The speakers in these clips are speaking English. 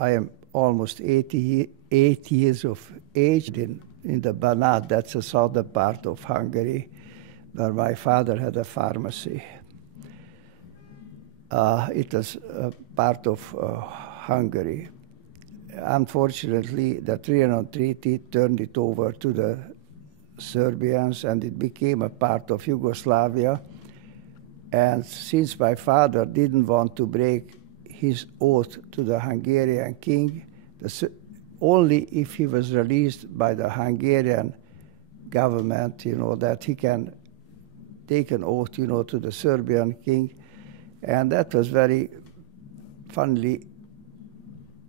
I am almost 88 years of age in the Banat, that's the southern part of Hungary, where my father had a pharmacy. It was part of Hungary. Unfortunately, the Trianon Treaty turned it over to the Serbians, and it became a part of Yugoslavia. And since my father didn't want to break his oath to the Hungarian king, only if he was released by the Hungarian government, that he can take an oath, to the Serbian king. And that was very funnily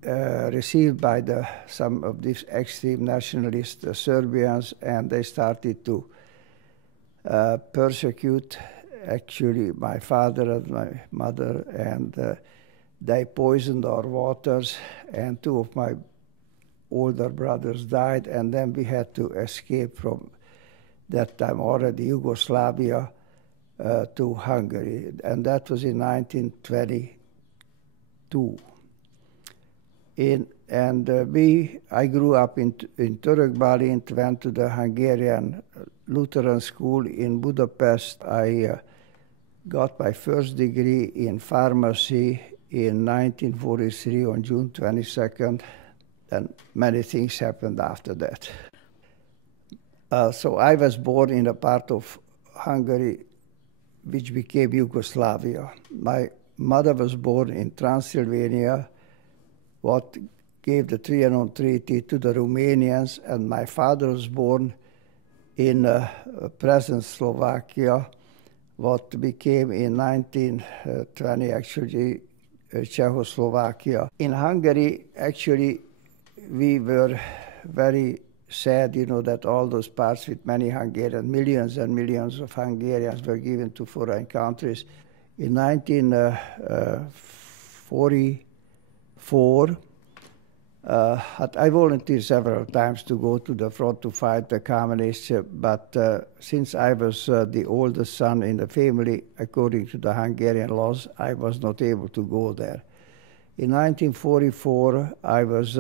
received by some of these extreme nationalist Serbians, and they started to persecute actually my father and my mother, and they poisoned our waters, and two of my older brothers died, and then we had to escape from that time already Yugoslavia to Hungary, and that was in 1922. I grew up in Törökbálint, went to the Hungarian Lutheran school in Budapest. I got my first degree in pharmacy in 1943 on June 22nd, and many things happened after that. So I was born in a part of Hungary which became Yugoslavia. My mother was born in Transylvania, what gave the Trianon Treaty to the Romanians, and my father was born in present Slovakia, what became in 1920 actually Czechoslovakia. In Hungary, actually, we were very sad, that all those parts with many Hungarians, millions and millions of Hungarians were given to foreign countries. In 1944, I volunteered several times to go to the front to fight the communists, but since I was the oldest son in the family, according to the Hungarian laws, I was not able to go there. In 1944, I was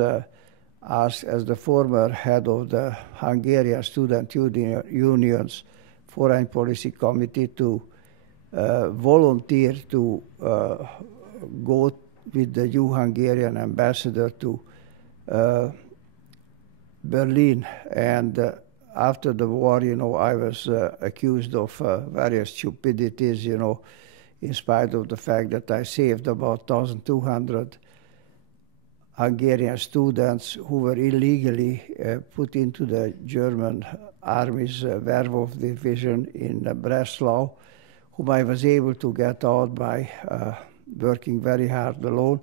asked as the former head of the Hungarian Student Union's Foreign Policy Committee to volunteer to go with the new Hungarian ambassador to Berlin. And after the war, I was accused of various stupidities, in spite of the fact that I saved about 1,200 Hungarian students who were illegally put into the German army's Werwolf division in Breslau, whom I was able to get out by working very hard alone.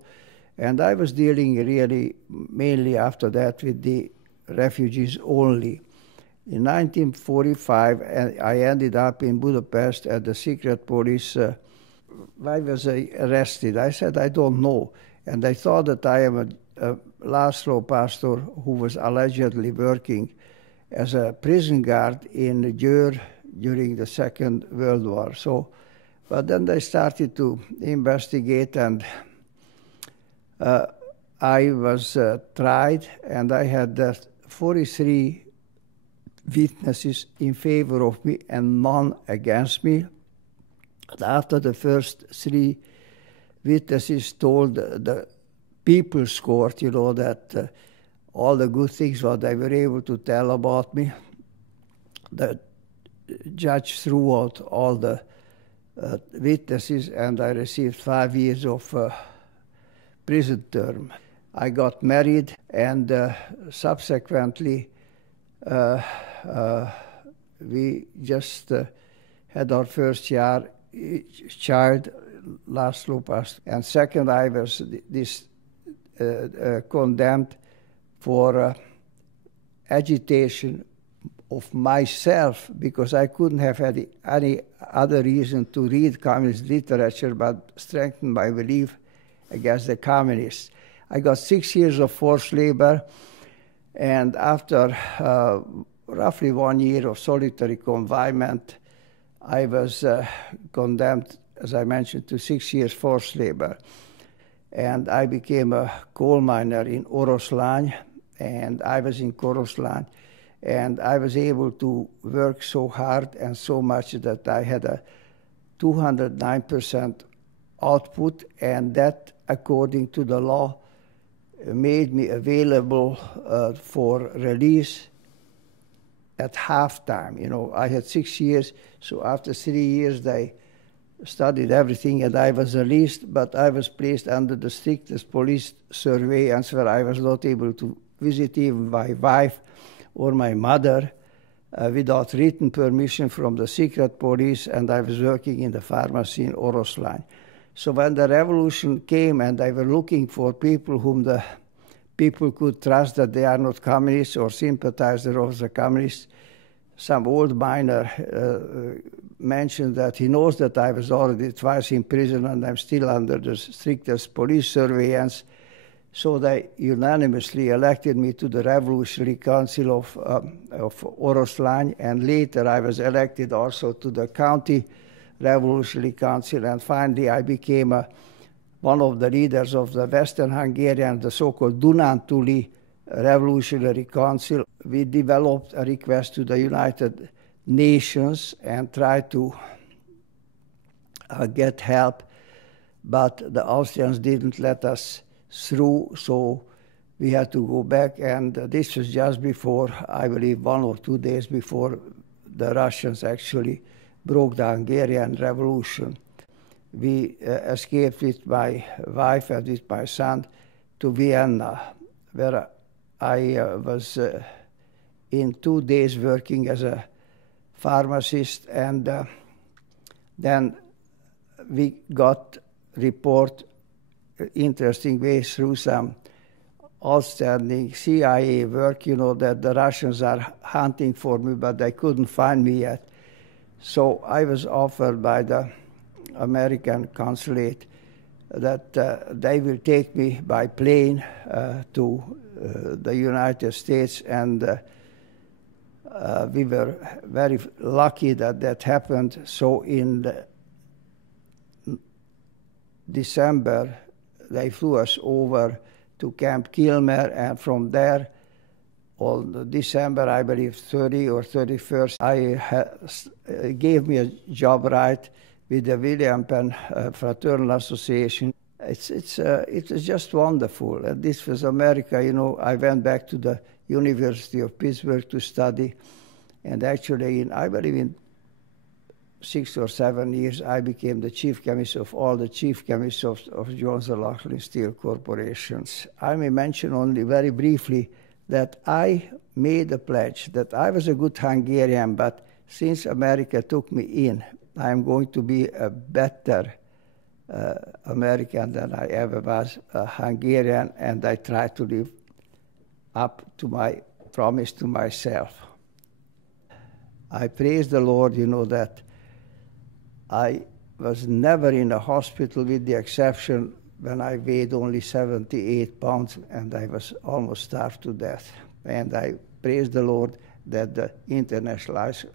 And I was dealing really mainly after that with the refugees only. In 1945, I ended up in Budapest at the secret police. Why was I arrested? I said, I don't know. And I thought that I am a László pastor who was allegedly working as a prison guard in Győr during the Second World War. But then they started to investigate, and I was tried, and I had 43 witnesses in favor of me and none against me. But after the first 3 witnesses told the People's Court, that all the good things what they were able to tell about me, the judge threw out all the witnesses, and I received 5 years of prison term. I got married, and subsequently we just had our first child, László Pastor. And second, I was condemned for agitation of myself, because I couldn't have had any other reason to read communist literature but strengthen my belief against the communists. I got 6 years of forced labor, and after roughly 1 year of solitary confinement, I was condemned, as I mentioned, to 6 years forced labor. and I became a coal miner in Oroszlány, and I was in Oroszlány, and I was able to work so hard and so much that I had a 209% output, and that, according to the law, made me available for release at halftime. You know, I had 6 years, so after 3 years they studied everything and I was released, but I was placed under the strictest police surveillance where I was not able to visit even my wife or my mother without written permission from the secret police, and I was working in the pharmacy in Oroszlány. So when the revolution came and they were looking for people whom the people could trust that they are not communists or sympathizer of the communists, some old miner mentioned that he knows that I was already twice in prison and I'm still under the strictest police surveillance. So they unanimously elected me to the Revolutionary Council of Oroszlány, and later I was elected also to the County Revolutionary Council, and finally I became one of the leaders of the Western Hungarian, the so-called Dunántúli Revolutionary Council. We developed a request to the United Nations and tried to get help, but the Austrians didn't let us through, so we had to go back, and this was just before, I believe 1 or 2 days before the Russians actually broke the Hungarian Revolution. We escaped with my wife and with my son to Vienna, where I was in 2 days working as a pharmacist, and then we got report interesting ways through some outstanding CIA work, you know, that the Russians are hunting for me, but they couldn't find me yet. So I was offered by the American consulate that they will take me by plane to the United States, and we were very lucky that that happened. So in December, they flew us over to Camp Kilmer, and from there, on December, I believe 30 or 31st, gave me a job right with the William Penn Fraternal Association. It was just wonderful. And this was America, you know. I went back to the University of Pittsburgh to study, and actually, I believe in 6 or 7 years, I became the chief chemist of all the chief chemists of Johnson Laughlin Steel corporations. I may mention only very briefly that I made a pledge that I was a good Hungarian, but since America took me in, I am going to be a better American than I ever was a Hungarian, and I try to live up to my promise to myself. I praise the Lord, you know, that I was never in a hospital with the exception when I weighed only 78 pounds and I was almost starved to death. And I praise the Lord that the International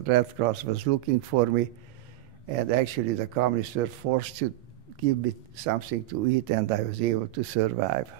Red Cross was looking for me, and actually the communists were forced to give me something to eat, and I was able to survive.